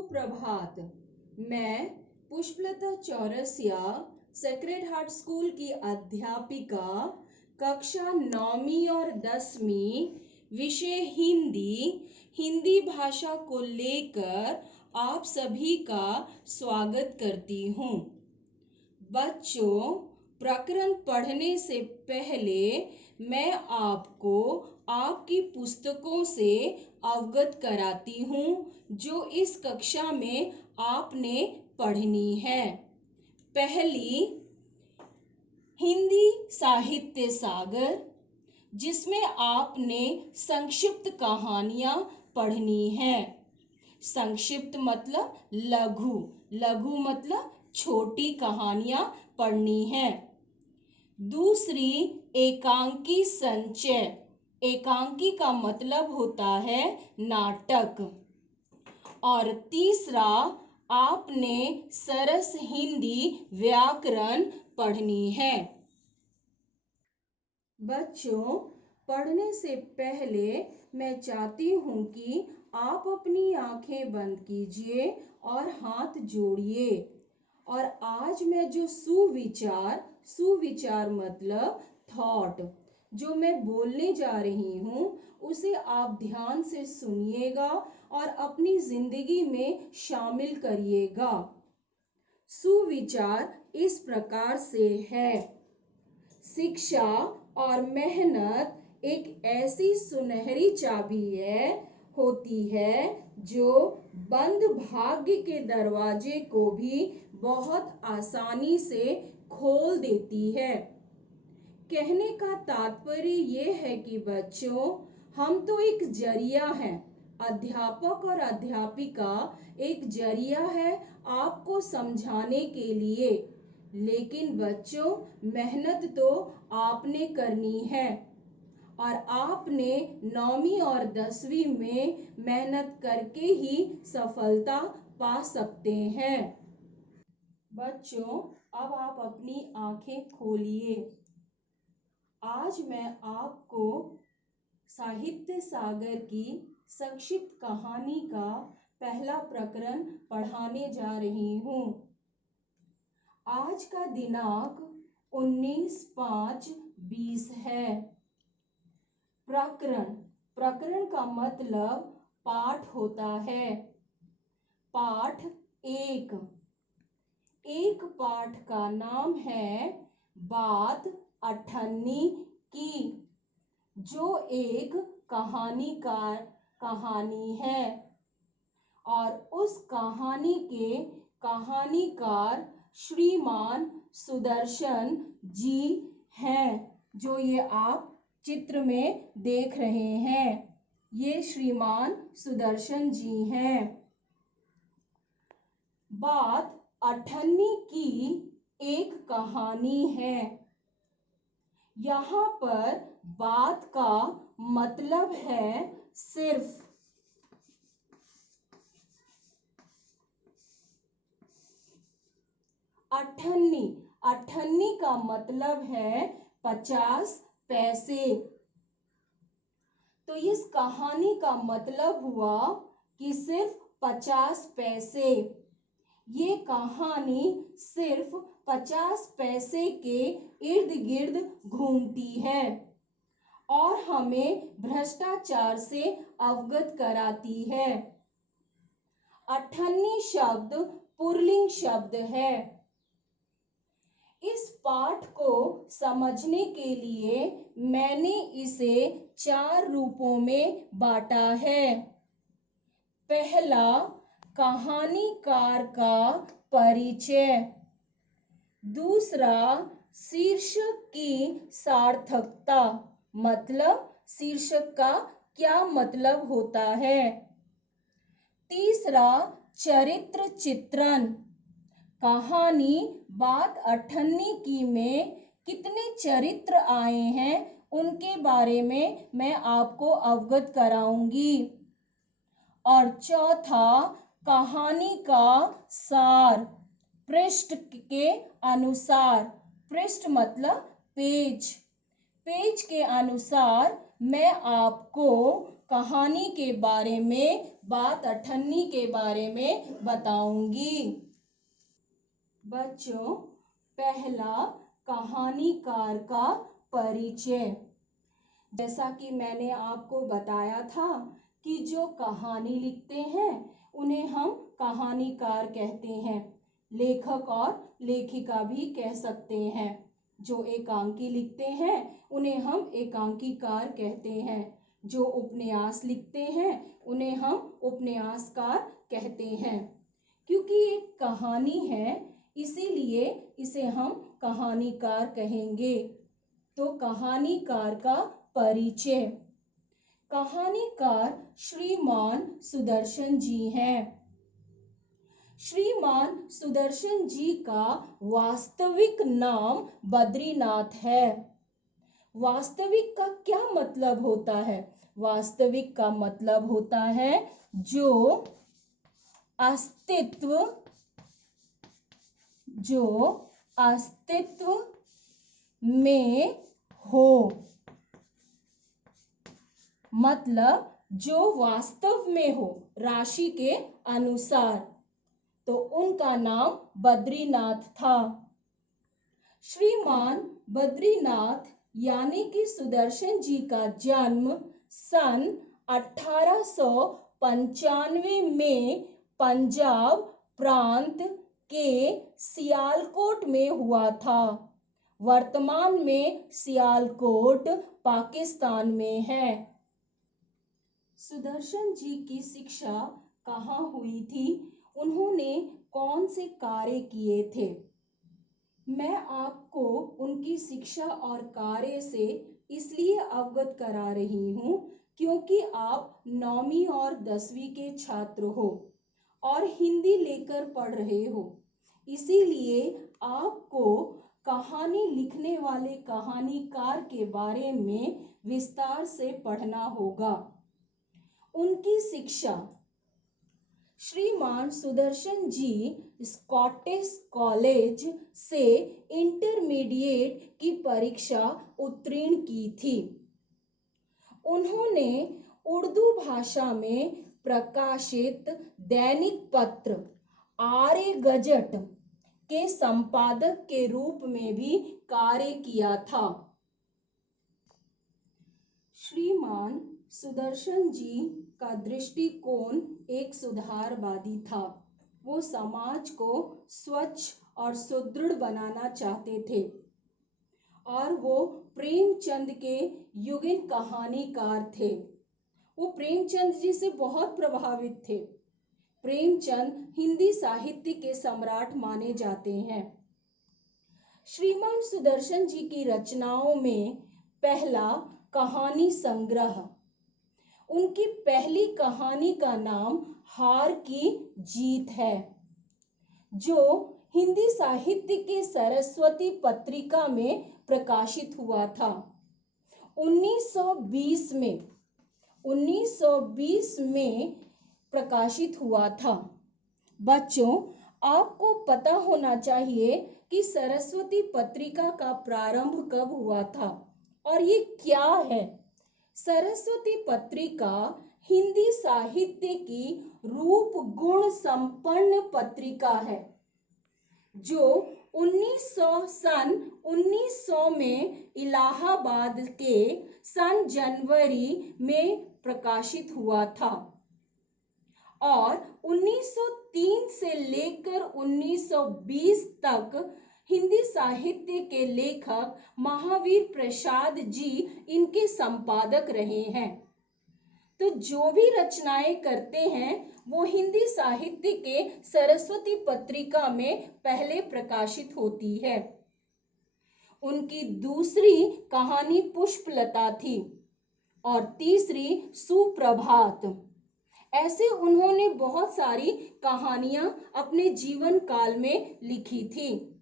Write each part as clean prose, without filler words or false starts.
सुप्रभात। मैं Pushpalata Chaurasia sacred heart school की अध्यापिका कक्षा 9वीं और 10वीं विषय हिंदी भाषा को लेकर आप सभी का स्वागत करती हूँ। बच्चों, प्रकरण पढ़ने से पहले मैं आपको आपकी पुस्तकों से अवगत कराती हूँ जो इस कक्षा में आपने पढ़नी है। पहली, हिंदी साहित्य सागर, जिसमें आपने संक्षिप्त कहानियाँ पढ़नी है। संक्षिप्त मतलब लघु, लघु मतलब छोटी कहानियाँ पढ़नी है। दूसरी, एकांकी संचय, एकांकी का मतलब होता है नाटक। और तीसरा, आपने सरस हिंदी व्याकरण पढ़नी है। बच्चों, पढ़ने से पहले मैं चाहती हूँ कि आप अपनी आंखें बंद कीजिए और हाथ जोड़िए। और आज मैं जो सुविचार मतलब थॉट जो मैं बोलने जा रही हूँ उसे आप ध्यान से सुनिएगा और अपनी जिंदगी में शामिल करिएगा। सुविचार इस प्रकार से है। शिक्षा और मेहनत एक ऐसी सुनहरी चाबी होती है जो बंद भाग्य के दरवाजे को भी बहुत आसानी से खोल देती है। कहने का तात्पर्य ये है कि बच्चों, हम तो एक जरिया हैं। अध्यापक और अध्यापिका एक जरिया है आपको समझाने के लिए, लेकिन बच्चों मेहनत तो आपने करनी है और आपने 9वीं और 10वीं में मेहनत करके ही सफलता पा सकते हैं। बच्चों, अब आप अपनी आंखें खोलिए। आज मैं आपको साहित्य सागर की संक्षिप्त कहानी का पहला प्रकरण पढ़ाने जा रही हूँ। आज का दिनांक 19/5/20 है। प्रकरण का मतलब पाठ होता है। पाठ एक पाठ का नाम है बात अठन्नी की, जो एक कहानी है और उस कहानी के कहानीकार श्रीमान सुदर्शन जी हैं, जो ये आप चित्र में देख रहे हैं। ये श्रीमान सुदर्शन जी हैं। बात अठन्नी की एक कहानी है। यहाँ पर बात का मतलब है सिर्फ। अठन्नी का मतलब है 50 पैसे। तो इस कहानी का मतलब हुआ कि सिर्फ 50 पैसे। ये कहानी सिर्फ 50 पैसे के इर्द गिर्द घूमती है और हमें भ्रष्टाचार से अवगत कराती है। अठन्नी शब्द पुल्लिंग शब्द है। इस पाठ को समझने के लिए मैंने इसे 4 रूपों में बांटा है। पहला, कहानीकार का परिचय। दूसरा, शीर्षक की सार्थकता, मतलब शीर्षक का क्या मतलब होता है। तीसरा, चरित्र चित्रण। कहानी बात अठन्नी की में कितने चरित्र आए हैं उनके बारे में मैं आपको अवगत कराऊंगी। और चौथा, कहानी का सार, पृष्ठ के अनुसार। पृष्ठ मतलब पेज के अनुसार मैं आपको कहानी के बारे में, बात अठन्नी के बारे में बताऊंगी। बच्चों, पहला कहानीकार का परिचय। जैसा कि मैंने आपको बताया था कि जो कहानी लिखते हैं उन्हें हम कहानीकार कहते हैं। लेखक और लेखिका भी कह सकते हैं। जो एकांकी लिखते हैं उन्हें हम एकांकीकार कहते हैं। जो उपन्यास लिखते हैं उन्हें हम उपन्यासकार कहते हैं। क्योंकि एक कहानी है इसीलिए इसे हम कहानीकार कहेंगे। तो कहानीकार का परिचय। कहानीकार श्रीमान सुदर्शन जी हैं। श्रीमान सुदर्शन जी का वास्तविक नाम बद्रीनाथ है। वास्तविक का क्या मतलब होता है? वास्तविक का मतलब होता है जो अस्तित्व में हो, मतलब जो वास्तव में हो राशि के अनुसार, तो उनका नाम बद्रीनाथ था। श्रीमान बद्रीनाथ यानी कि सुदर्शन जी का जन्म सन 1895 में पंजाब प्रांत के सियालकोट में हुआ था। वर्तमान में सियालकोट पाकिस्तान में है। सुदर्शन जी की शिक्षा कहाँ हुई थी? उन्होंने कौन से कार्य किए थे? मैं आपको उनकी शिक्षा और कार्य से इसलिए अवगत करा रही हूँ क्योंकि आप 9वीं और 10वीं के छात्र हो और हिंदी लेकर पढ़ रहे हो। इसीलिए आपको कहानी लिखने वाले कहानीकार के बारे में विस्तार से पढ़ना होगा। उनकी शिक्षा। श्रीमान सुदर्शन जी स्कॉटिश कॉलेज से इंटरमीडिएट की परीक्षा उत्तीर्ण की थी। उन्होंने उर्दू भाषा में प्रकाशित दैनिक पत्र आर्य गजट के संपादक के रूप में भी कार्य किया था। श्रीमान सुदर्शन जी का दृष्टिकोण एक सुधारवादी था। वो समाज को स्वच्छ और सुदृढ़ बनाना चाहते थे और वो प्रेमचंद के युगीन कहानीकार थे। वो प्रेमचंद जी से बहुत प्रभावित थे। प्रेमचंद हिंदी साहित्य के सम्राट माने जाते हैं। श्रीमान सुदर्शन जी की रचनाओं में पहला कहानी संग्रह। उनकी पहली कहानी का नाम हार की जीत है, जो हिंदी साहित्य के सरस्वती पत्रिका में प्रकाशित हुआ था 1920 में प्रकाशित हुआ था। बच्चों, आपको पता होना चाहिए कि सरस्वती पत्रिका का प्रारंभ कब हुआ था और ये क्या है। सरस्वती पत्रिका हिंदी साहित्य की रूप गुण संपन्न पत्रिका है जो 1900 में इलाहाबाद के सन जनवरी में प्रकाशित हुआ था और 1903 से लेकर 1920 तक हिंदी साहित्य के लेखक महावीर प्रसाद जी इनके संपादक रहे हैं। तो जो भी रचनाएं करते हैं वो हिंदी साहित्य के सरस्वती पत्रिका में पहले प्रकाशित होती है। उनकी दूसरी कहानी पुष्पलता थी और तीसरी सुप्रभात। ऐसे उन्होंने बहुत सारी कहानियां अपने जीवन काल में लिखी थी।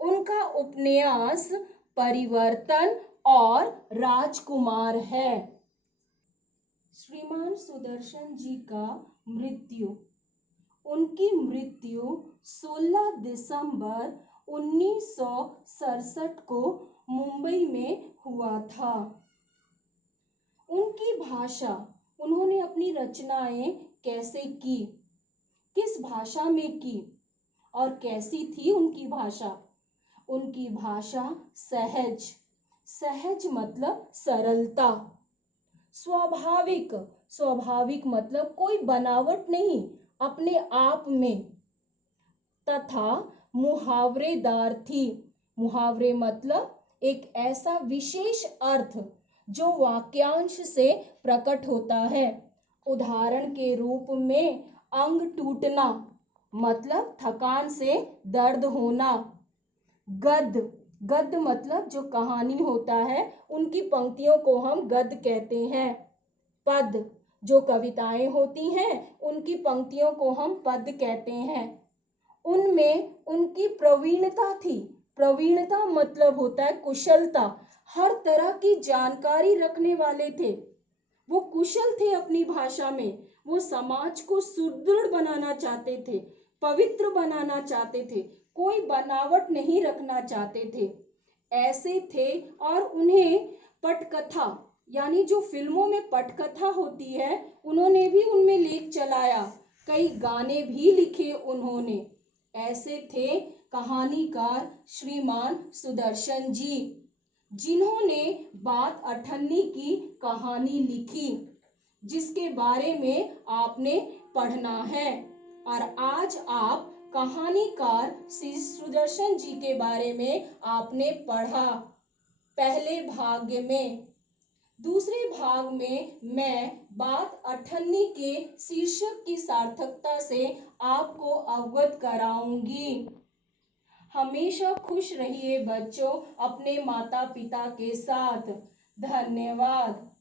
उनका उपन्यास परिवर्तन और राजकुमार है। श्रीमान सुदर्शन जी का मृत्यु। उनकी मृत्यु 16 दिसंबर 1967 को मुंबई में हुआ था। उनकी भाषा उन्होंने अपनी रचनाएं कैसे की, किस भाषा में की और कैसी थी उनकी भाषा। उनकी भाषा सहज, सहज मतलब सरलता, स्वाभाविक, स्वाभाविक मतलब कोई बनावट नहीं अपने आप में, तथा मुहावरेदार थी। मुहावरे मतलब एक ऐसा विशेष अर्थ जो वाक्यांश से प्रकट होता है। उदाहरण के रूप में अंग टूटना मतलब थकान से दर्द होना। गद्य, गद्य मतलब जो कहानी होता है उनकी पंक्तियों को हम गद्य कहते हैं। पद, जो कविताएं होती हैं उनकी पंक्तियों को हम पद कहते हैं। उनमें उनकी प्रवीणता थी। प्रवीणता मतलब होता है कुशलता, हर तरह की जानकारी रखने वाले थे। वो कुशल थे अपनी भाषा में। वो समाज को सुदृढ़ बनाना चाहते थे, पवित्र बनाना चाहते थे, कोई बनावट नहीं रखना चाहते थे। ऐसे थे। और उन्हें पटकथा यानी जो फिल्मों में पटकथा होती है उन्होंने भी उनमें लेख चलाया, कई गाने भी लिखे उन्होंने। ऐसे थे कहानीकार श्रीमान सुदर्शन जी, जिन्होंने बात अठन्नी की कहानी लिखी, जिसके बारे में आपने पढ़ना है। और आज आप कहानीकार श्री सुदर्शन जी के बारे में आपने पढ़ा पहले भाग में। दूसरे भाग में मैं बात अठन्नी के शीर्षक की सार्थकता से आपको अवगत कराऊंगी। हमेशा खुश रहिए बच्चों अपने माता पिता के साथ। धन्यवाद।